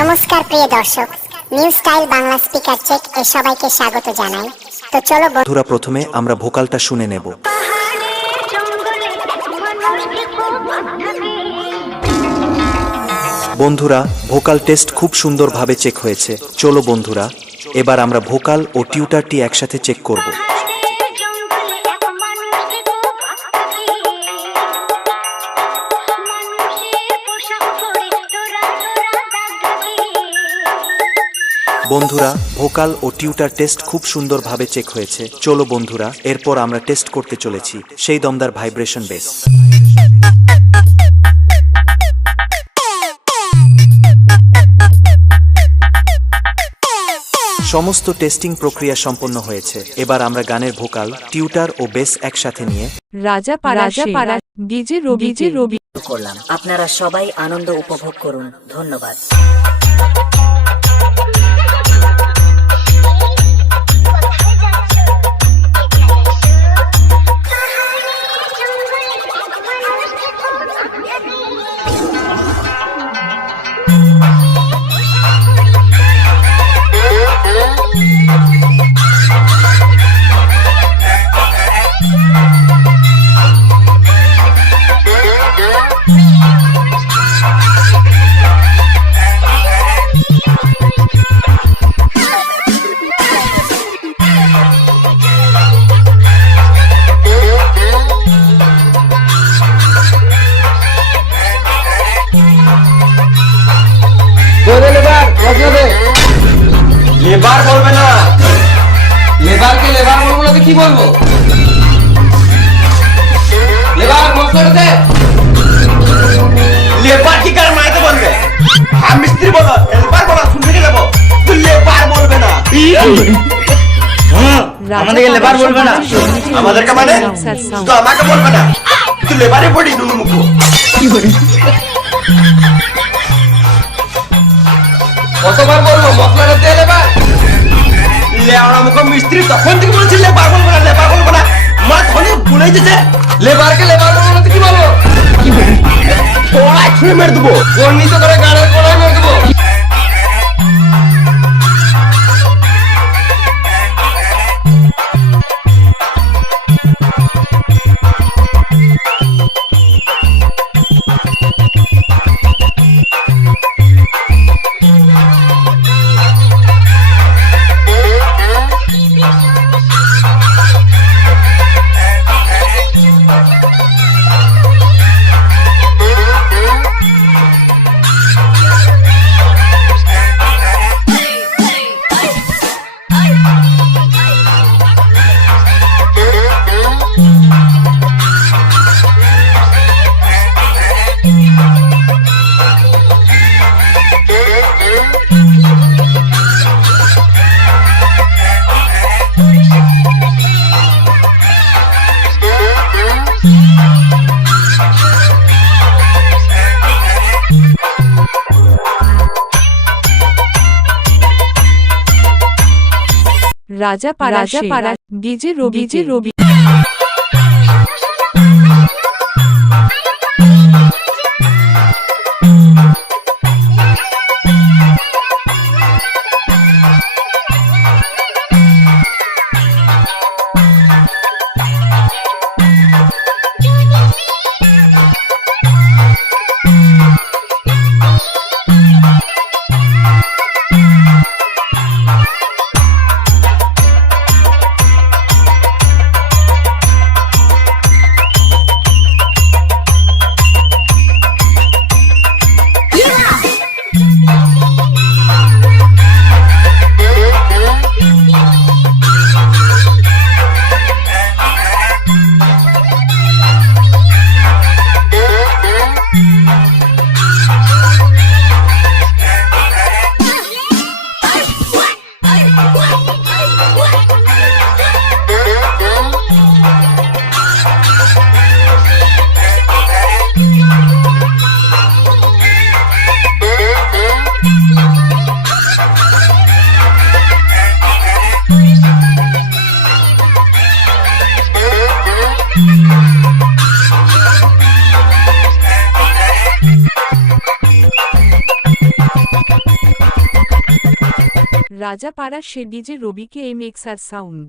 নমস্কার প্রিয় দর্শক। New style Bangla speaker check এ সবাইকে স্বাগত জানাই। তো চলো বন্ধুরা প্রথমে আমরা ভোকালটা শুনে নেব। বন্ধুরা ভোকাল টেস্ট খুব সুন্দরভাবে চেক হয়েছে। চলো বন্ধুরা এবার আমরা ভোকাল ও টিউটারটি একসাথে চেক করব। বন্ধুরা ভোকাল ও টিউটার টেস্ট খুব সুন্দরভাবে চেক হয়েছে। চলো বন্ধুরা এরপর আমরা টেস্ট করতে চলেছি সেই দমদার ভাইব্রেশন বেস। সমস্ত টেস্টিং প্রক্রিয়া সম্পন্ন হয়েছে। এবার আমরা গানের ভোকাল টিউটার ও বেস একসাথে নিয়ে রাজা রাজা পাড়া ডিজে রবি ডিজে রবি করলাম। আপনারা সবাই আনন্দ উপভোগ করুন। ধন্যবাদ। বলব? লেবার মশলা দে। লেবার কি কার মাইতে বলবে? আমি মিস্ত্রি বলো লেবার বলো শুনতে নেব তুই লেবার বলবে না। হুম, আমাদেরকে লেবার বলবে না। আমাদেরকে মানে? শুধু আমাকে বলবে না। তুই লেবারে পড়ি নুনু মুখো কতবার বলব? মশলাটা দে লেবার। লেওড়া মুখো মিস্ত্রি তখন থেকে বলছি লেবার বলবে না। মেরে দেবো। বর্ণিত করে রাজা পাড়া Rajapara DJ Rabi DJ রবি রাজাপাড়া সে ডিজে রবিকে এম এক্স আর সাউন্ড